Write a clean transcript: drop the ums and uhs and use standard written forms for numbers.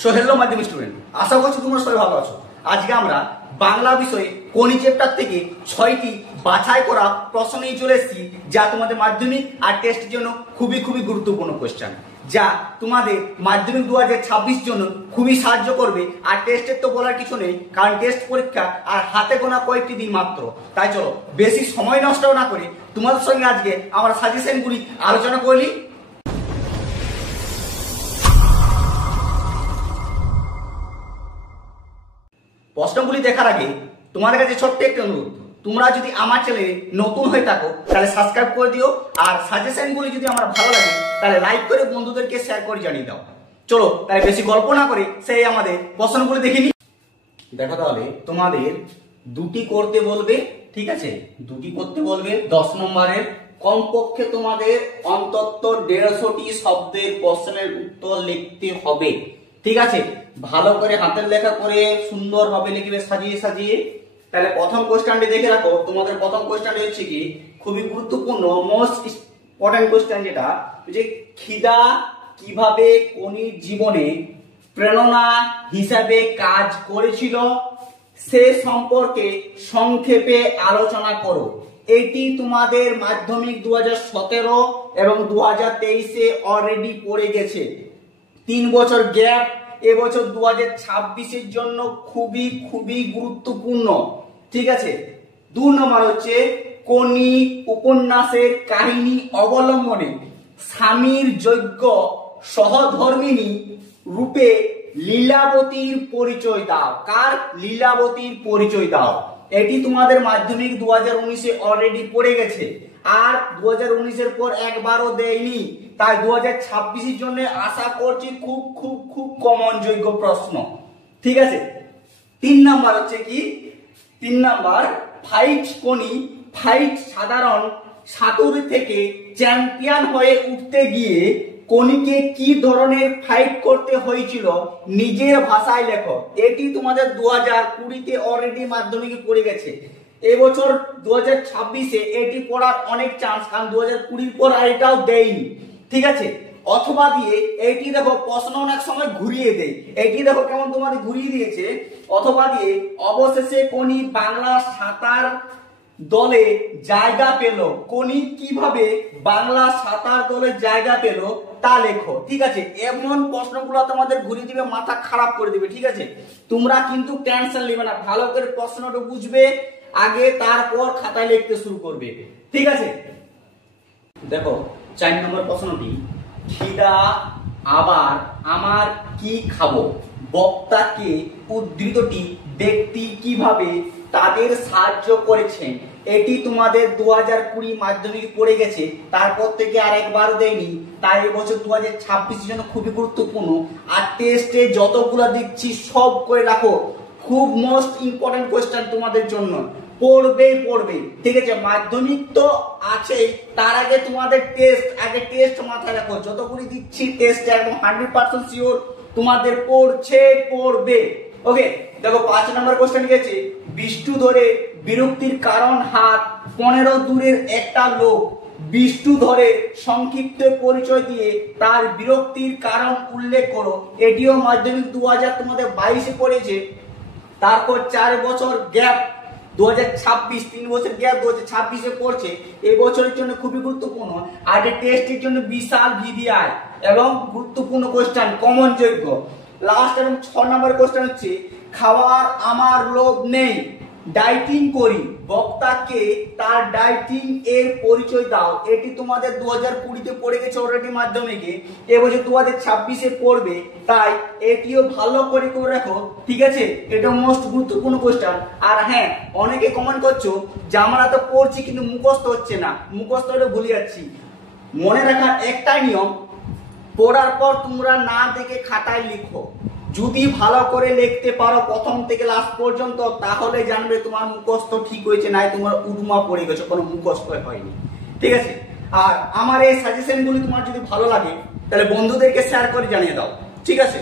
So hello মাধ্যমিক student, আশা করছি তোমরা সবাই ভালো আছো। আজকে আমরা বাংলা বিষয়ে কোনি চ্যাপ্টার থেকে 6টি বাছাই করা প্রশ্ন নিয়ে চলে এসেছি, যা তোমাদের মাধ্যমিক আর টেস্টের জন্য খুবই গুরুত্বপূর্ণ কোশ্চেন, যা তোমাদের মাধ্যমিক 2026 জন্য খুবই সাহায্য করবে। আর টেস্টের তো বলার কিছু নেই, কারণ টেস্ট পরীক্ষা আর হাতে গোনা কয়েকটি দিন মাত্র। তাই চলো বেশি সময় নষ্ট না করে তোমাদের সঙ্গে আজকে আমরা সাজেশনগুলি আলোচনা করি। প্রশ্নগুলি দেখার আগে তোমাদের কাছে ছোট্ট একটি অনুরোধ, তোমরা যদি আমার চ্যানেলে নতুন হয়ে থাকো তাহলে সাবস্ক্রাইব করে দিও, আর সাজেশনগুলি যদি আমার ভালো লাগে তাহলে লাইক করে বন্ধুদেরকে শেয়ার করে জানিয়ে দাও। চলো তাহলে বেশি গল্প না করে সেই আমাদের প্রশ্নগুলি দেখে নিই। দেখো তাহলে তোমাদের দুটি করতে বলবে, ঠিক আছে, দুটি করতে বলবে 10 নম্বরের। কমপক্ষে তোমাদের অন্তত 150টি শব্দের প্রশ্নের উত্তর লিখতে হবে, ঠিক আছে। ভালো করে হাতের লেখা করে সুন্দরভাবে লিখবে সাজিয়ে। তাহলে প্রথম কোশ্চেনটি দেখে রাখো। তোমাদের প্রথম কোশ্চেনটি হচ্ছে কি খুবই গুরুত্বপূর্ণ, মোস্ট ইম্পর্টেন্ট কোশ্চেন, যেটা যে খিদা কিভাবে কোনির জীবনে প্রেরণা হিসাবে কাজ করেছিল সে সম্পর্কে সংক্ষেপে আলোচনা করো। এটি তোমাদের মাধ্যমিক 2017 এবং 2023-এ অলরেডি পড়ে গেছে। 3 বছর গ্যাপ এবছর 2026-এর জন্য খুবই গুরুত্বপূর্ণ, ঠিক আছে। 2 নম্বর হচ্ছে কোনি উপন্যাসের কাহিনী অবলম্বনে স্বামীর যোগ্য সহধর্মিণী রূপে লীলাবতীর পরিচয় দাও। কার? লীলাবতীর পরিচয় দাও। এটি তোমাদের মাধ্যমিক 2019-এ অলরেডি পড়ে গেছে, আর 2019-এর পর একবারও দেয়নি। তাই 2026-এর জন্য আশা করছি খুব কমন যোগ্য প্রশ্ন, ঠিক আছে। 3 নাম্বার হচ্ছে কি 3 নাম্বার ফাইট কোনি ফাইট সাধারণ সাঁতুরি থেকে চ্যাম্পিয়ন হয়ে উঠতে গিয়ে কোনিকে কি ধরনের ফাইট করতে হয়েছিল নিজের ভাষায় লেখো। এটি তোমাদের 2020-তে অলরেডি মাধ্যমিকে পড়ে গেছে। এবছর 2026-এ এটি পড়ার অনেক চান্স, কারণ 2020-এর পর আর এটাও দেয়নি, ঠিক আছে। অথবা দিয়ে এইটি দেখো প্রশ্ন অনেক সময় ঘুরিয়ে দেয়, এইটি দেখো কেমন তোমাদের ঘুরিয়ে দিয়েছে। অথবা দিয়ে অবশেষে কোনি বাংলা সাঁতার দলে জায়গা পেল। কোনি কিভাবে বাংলা সাঁতার দলে জায়গা পেল তা লেখো, ঠিক আছে। এমন প্রশ্নগুলো তোমাদের ঘুরিয়ে দিবে, মাথা খারাপ করে দিবে, ঠিক আছে। তোমরা কিন্তু টেনশন নিবে না, ভালো করে প্রশ্নটা বুঝবে আগে, তারপর খাতায় লিখতে শুরু করবে, ঠিক আছে। দেখো 4 নম্বর প্রশ্নটি, খিদা আবার আমার কি খাবো বক্তাকে উদ্ধৃতটি ব্যক্তি কিভাবে তাদের সাহায্য করেছেন। এটি তোমাদের 2020 মাধ্যমিক পড়ে গেছে, তারপর থেকে আর একবার দেয়নি। তাই এবছর 2026-এর জন্য খুবই গুরুত্বপূর্ণ। আর টেস্টে যতগুলো দিচ্ছি সব করে রাখো, খুব মোস্ট ইম্পর্টেন্ট কোশ্চেন তোমাদের জন্য, পড়বে, ঠিক আছে। মাধ্যমিক তো আছেই, তার আগে তোমাদের টেস্ট মাথায় রাখো। যতগুলি দিচ্ছি টেস্ট একদম 100% শিওর তোমাদের পড়বে, ওকে। দেখো 5 নম্বর কোশ্চেন গেছে, বিষ্টু ধরে বিরক্তির কারণ হাত 15 দূরের একটা লোক বিষ্টু ধরে সংক্ষিপ্ত পরিচয় দিয়ে তার বিরক্তির কারণ উল্লেখ করো। এটিও মাধ্যমিক 2022-এ পড়েছে। তারপর 4 বছর গ্যাপ 2026, 3 বছর গ্যাপ 2026-এ পড়ছে। এই বছরের জন্য খুবই গুরুত্বপূর্ণ। আর টেস্টের জন্য বিশাল ভিভিআই এবং গুরুত্বপূর্ণ কোশ্চেন, কমন যোগ্য। লাস্ট এবং 6 নম্বর কোশ্চেন হচ্ছে, খাওয়ার আমার লোভ নেই, ডাইটিং করি, বক্তাকে তার ডাইটিং এর পরিচয় দাও। এটি তোমাদের 2020-তে পড়ে গেছে অলরেডি মাধ্যমিকে, এবছর 2026-এ পড়বে। তাই এটিও ভালো করে রাখো, ঠিক আছে। এটা মোস্ট গুরুত্বপূর্ণ কোশ্চেন। আর হ্যাঁ, অনেকে কমেন্ট করছো যে আমরা তো পড়ছি কিন্তু মুখস্থ হচ্ছে না, মুখস্থ হলে ভুলে যাচ্ছি। মনে রাখার একটাই নিয়ম, পড়ার পর তোমরা না দেখে খাতায় লিখো। যদি ভালো করে লিখতে পারো প্রথম থেকে লাস্ট পর্যন্ত, তাহলে জানবে তোমার মুখস্থ ঠিক হয়েছে, নাই তোমার উডমা পড়ে গেছে, কোনো মুখস্থ হয়নি, ঠিক আছে। আর আমার এই সাজেশনগুলি তোমার যদি ভালো লাগে তাহলে বন্ধুদেরকে শেয়ার করে জানিয়ে দাও, ঠিক আছে।